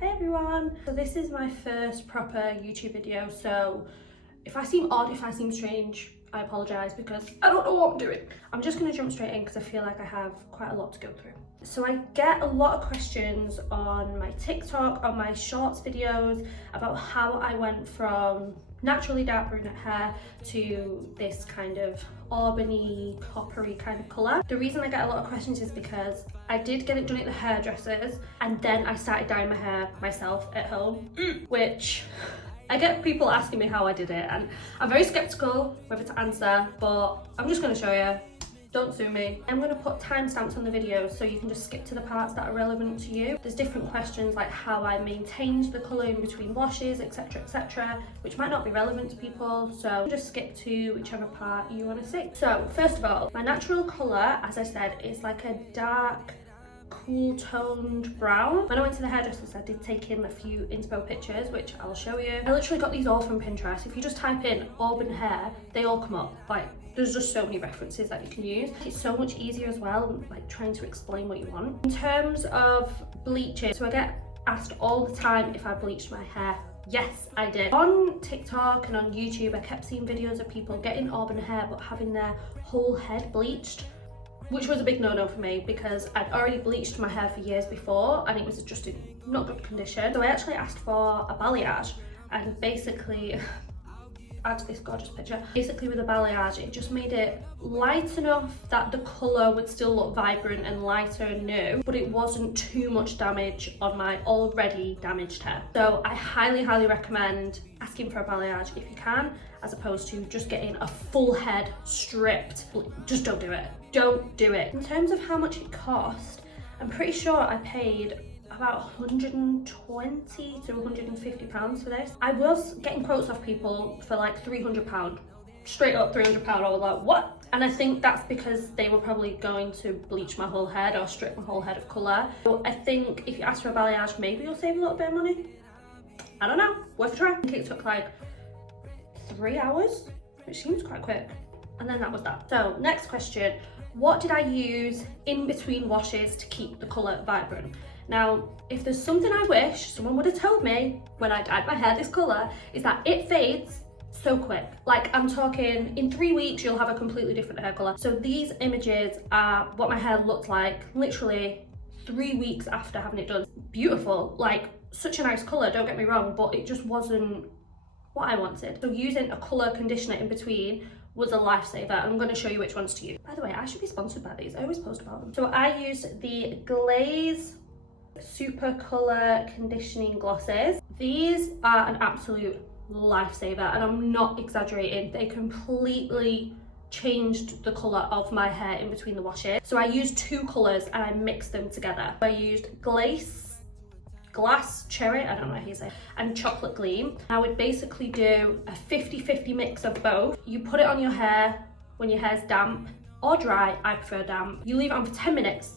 Hey everyone! So this is my first proper YouTube video, so if I seem odd, if I seem strange, I apologise because I don't know what I'm doing. I'm just going to jump straight in because I feel like I have quite a lot to go through. So I get a lot of questions on my TikTok, on my shorts videos about how I went from naturally dark brunette hair to this kind of Auburn-y, coppery kind of colour. The reason I get a lot of questions is because I did get it done at the hairdressers and then I started dyeing my hair myself at home, which I get people asking me how I did it and I'm very sceptical whether to answer, but I'm just going to show you. Don't sue me. I'm going to put timestamps on the video so you can just skip to the parts that are relevant to you. There's different questions like how I maintained the colour in between washes, etc, which might not be relevant to people, so just skip to whichever part you want to see. So first of all, my natural colour, as I said, is like a dark, cool toned brown. When I went to the hairdressers, I did take in a few inspo pictures, which I'll show you. I literally got these all from Pinterest. If you just type in Auburn hair, they all come up. Like, there's just so many references that you can use. It's so much easier as well, like trying to explain what you want. In terms of bleaching, so I get asked all the time if I bleached my hair. Yes, I did. On TikTok and on YouTube, I kept seeing videos of people getting Auburn hair but having their whole head bleached, which was a big no-no for me because I'd already bleached my hair for years before and it was just in not good condition. So I actually asked for a balayage, and basically, add to this gorgeous picture. Basically with a balayage, it just made it light enough that the colour would still look vibrant and lighter and new, but it wasn't too much damage on my already damaged hair. So I highly recommend asking for a balayage if you can, as opposed to just getting a full head stripped. Just don't do it. Don't do it. In terms of how much it cost, I'm pretty sure I paid about 120 to 150 pounds for this. I was getting quotes off people for like 300 pound, straight up 300 pound. I was like, what? And I think that's because they were probably going to bleach my whole head or strip my whole head of colour. So I think if you ask for a balayage, maybe you'll save a little bit of money. I don't know, worth a try. I think it took like 3 hours, which seems quite quick. And then that was that. So next question, what did I use in between washes to keep the colour vibrant? Now, if there's something I wish someone would have told me when I dyed my hair this colour, is that it fades so quick. Like, I'm talking in 3 weeks, you'll have a completely different hair colour. So these images are what my hair looked like literally 3 weeks after having it done. Beautiful, like such a nice colour, don't get me wrong, but it just wasn't what I wanted. So using a colour conditioner in between was a lifesaver. I'm going to show you which ones to use. By the way, I should be sponsored by these. I always post about them. So I used the Glaze Super Colour Conditioning Glosses. These are an absolute lifesaver and I'm not exaggerating. They completely changed the colour of my hair in between the washes. So I used two colours and I mixed them together. I used Glass Cherry, I don't know how you say it, and Chocolate Gleam. I would basically do a 50-50 mix of both. You put it on your hair when your hair's damp or dry. I prefer damp. You leave it on for 10 minutes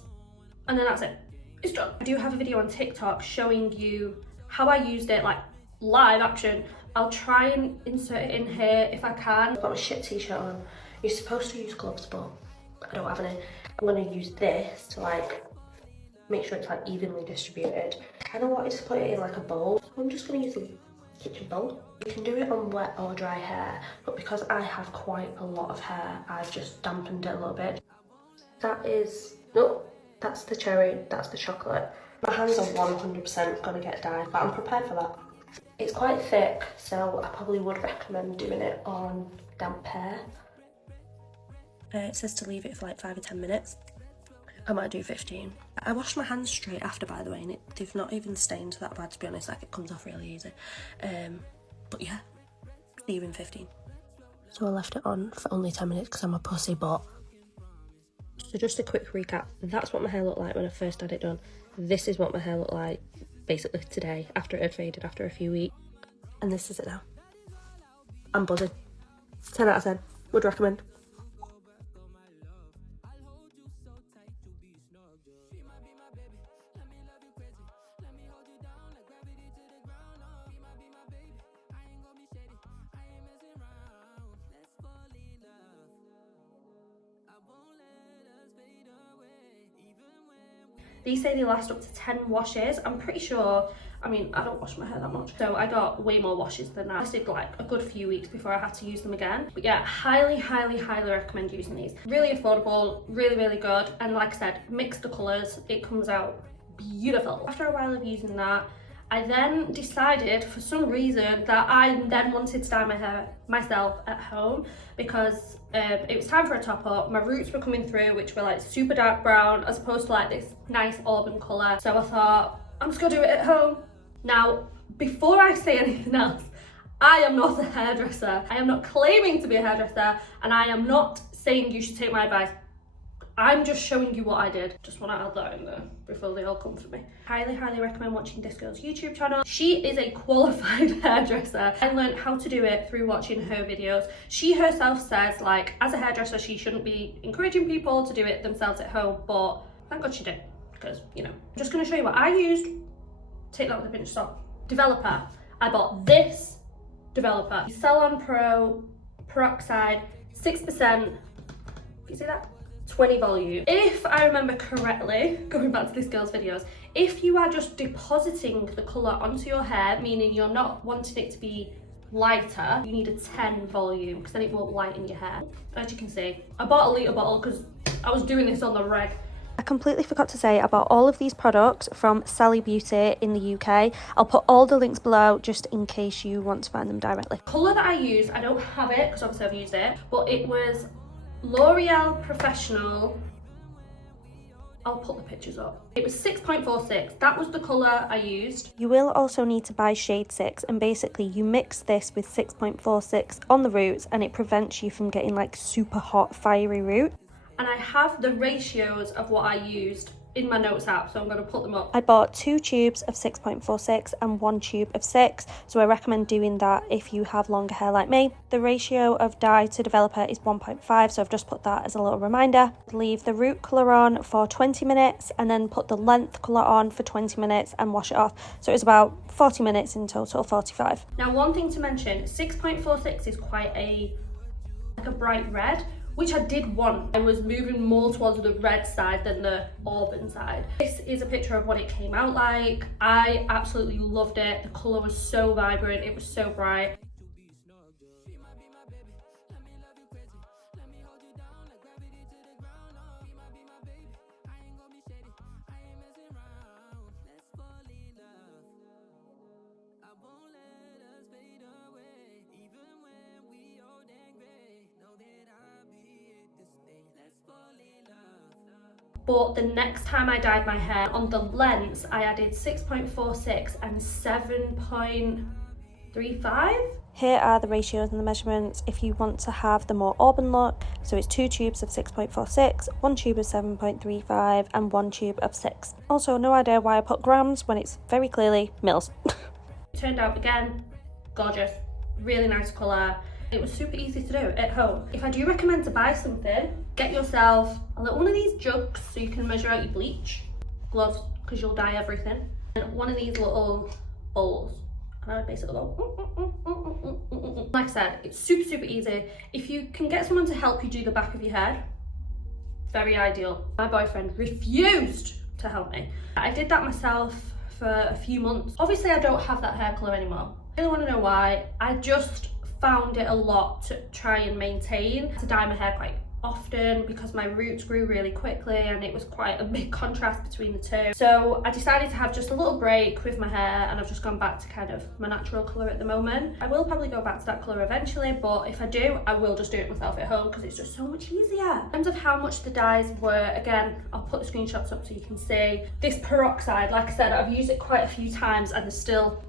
and then that's it. It's done. I do have a video on TikTok showing you how I used it, like live action. I'll try and insert it in here if I can. I've got my shit t-shirt on. You're supposed to use gloves, but I don't have any. I'm gonna use this to like make sure it's like evenly distributed. I kind of wanted to put it in like a bowl. So I'm just gonna use the kitchen bowl. You can do it on wet or dry hair, but because I have quite a lot of hair, I've just dampened it a little bit. That is, no. That's the cherry, that's the chocolate. My hands are 100% gonna get dyed, but I'm prepared for that. It's quite thick, so I probably would recommend doing it on damp hair. It says to leave it for like 5 or 10 minutes. I might do 15. I washed my hands straight after, by the way, and they've not even stained that bad, to be honest. Like, it comes off really easy. But yeah, leaving 15. So I left it on for only 10 minutes because I'm a pussy, but so just a quick recap, that's what my hair looked like when I first had it done. This is what my hair looked like basically today after it had faded after a few weeks. And this is it now. I'm buzzing. 10 out of 10. Would recommend. These say they last up to 10 washes. I'm pretty sure I mean, I don't wash my hair that much, so I got way more washes than that. I lasted like a good few weeks before I had to use them again. But yeah, highly recommend using these. Really affordable, really good. And like I said, mix the colours, it comes out beautiful. After a while of using that, I then decided for some reason that I then wanted to dye my hair myself at home, because it was time for a top up. My roots were coming through, which were like super dark brown as opposed to like this nice auburn colour. So I thought, I'm just gonna do it at home. Now, before I say anything else, I am not a hairdresser. I am not claiming to be a hairdresser, and I am not saying you should take my advice. I'm just showing you what I did. Just want to add that in there before they all come for me. Highly recommend watching this girl's YouTube channel. She is a qualified hairdresser. I learned how to do it through watching her videos. She herself says, like, as a hairdresser, she shouldn't be encouraging people to do it themselves at home, but thank God she did, because, you know. I'm just going to show you what I used. Take that with a pinch of salt. Developer. I bought this developer. Salon Pro Peroxide 6%. Can you see that? 20 volume. If I remember correctly, going back to this girl's videos, if you are just depositing the colour onto your hair, meaning you're not wanting it to be lighter, you need a 10 volume, because then it won't lighten your hair. As you can see, I bought a litre bottle because I was doing this on the reg. I completely forgot to say about all of these products from Sally Beauty in the UK. I'll put all the links below just in case you want to find them directly. Colour that I used, I don't have it because obviously I've used it, but it was L'Oreal Professional. I'll put the pictures up. It was 6.46. That was the colour I used. You will also need to buy shade 6, and basically you mix this with 6.46 on the roots, and it prevents you from getting like super hot fiery root. And I have the ratios of what I used in my notes app, so I'm going to put them up. I bought 2 tubes of 6.46 and 1 tube of 6, so I recommend doing that if you have longer hair like me. The ratio of dye to developer is 1.5, so I've just put that as a little reminder. Leave the root colour on for 20 minutes and then put the length colour on for 20 minutes and wash it off. So it was about 40 minutes in total, 45. Now, one thing to mention, 6.46 is quite a bright red, which I did want. I was moving more towards the red side than the auburn side. This is a picture of what it came out like. I absolutely loved it. The colour was so vibrant, it was so bright. But the next time I dyed my hair, on the lens, I added 6.46 and 7.35. Here are the ratios and the measurements if you want to have the more auburn look. So it's 2 tubes of 6.46, 1 tube of 7.35 and 1 tube of 6. Also, no idea why I put grams when it's very clearly mils. It turned out, again, gorgeous, really nice colour. It was super easy to do at home. If I do recommend to buy something, get yourself a little one of these jugs so you can measure out your bleach, gloves because you'll dye everything, and one of these little bowls. And I would basically go. Like I said, it's super easy. If you can get someone to help you do the back of your head, very ideal. My boyfriend refused to help me. I did that myself for a few months. Obviously, I don't have that hair colour anymore. I really want to know why. I just found it a lot to try and maintain, to dye my hair quite often because my roots grew really quickly and it was quite a big contrast between the two. So I decided to have just a little break with my hair, and I've just gone back to kind of my natural colour at the moment. I will probably go back to that colour eventually, but if I do, I will just do it myself at home because it's just so much easier. In terms of how much the dyes were, again, I'll put the screenshots up so you can see. This peroxide, like I said, I've used it quite a few times and there's still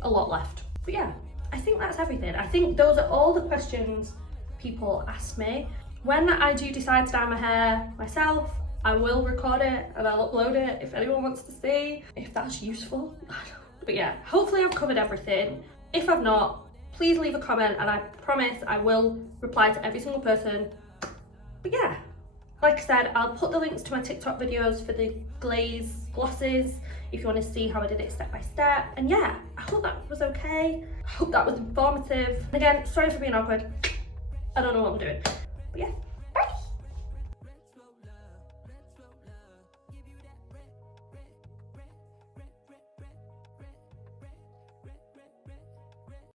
a lot left. But yeah, I think that's everything. I think those are all the questions people ask me. When I do decide to dye my hair myself, I will record it and I'll upload it if anyone wants to see, if that's useful. But yeah, hopefully I've covered everything. If I've not, please leave a comment and I promise I will reply to every single person. But yeah, like I said, I'll put the links to my TikTok videos for the glaze glosses if you want to see how I did it step by step. And yeah, I hope that was okay. I hope that was informative. And again, sorry for being awkward. I don't know what I'm doing. But yeah.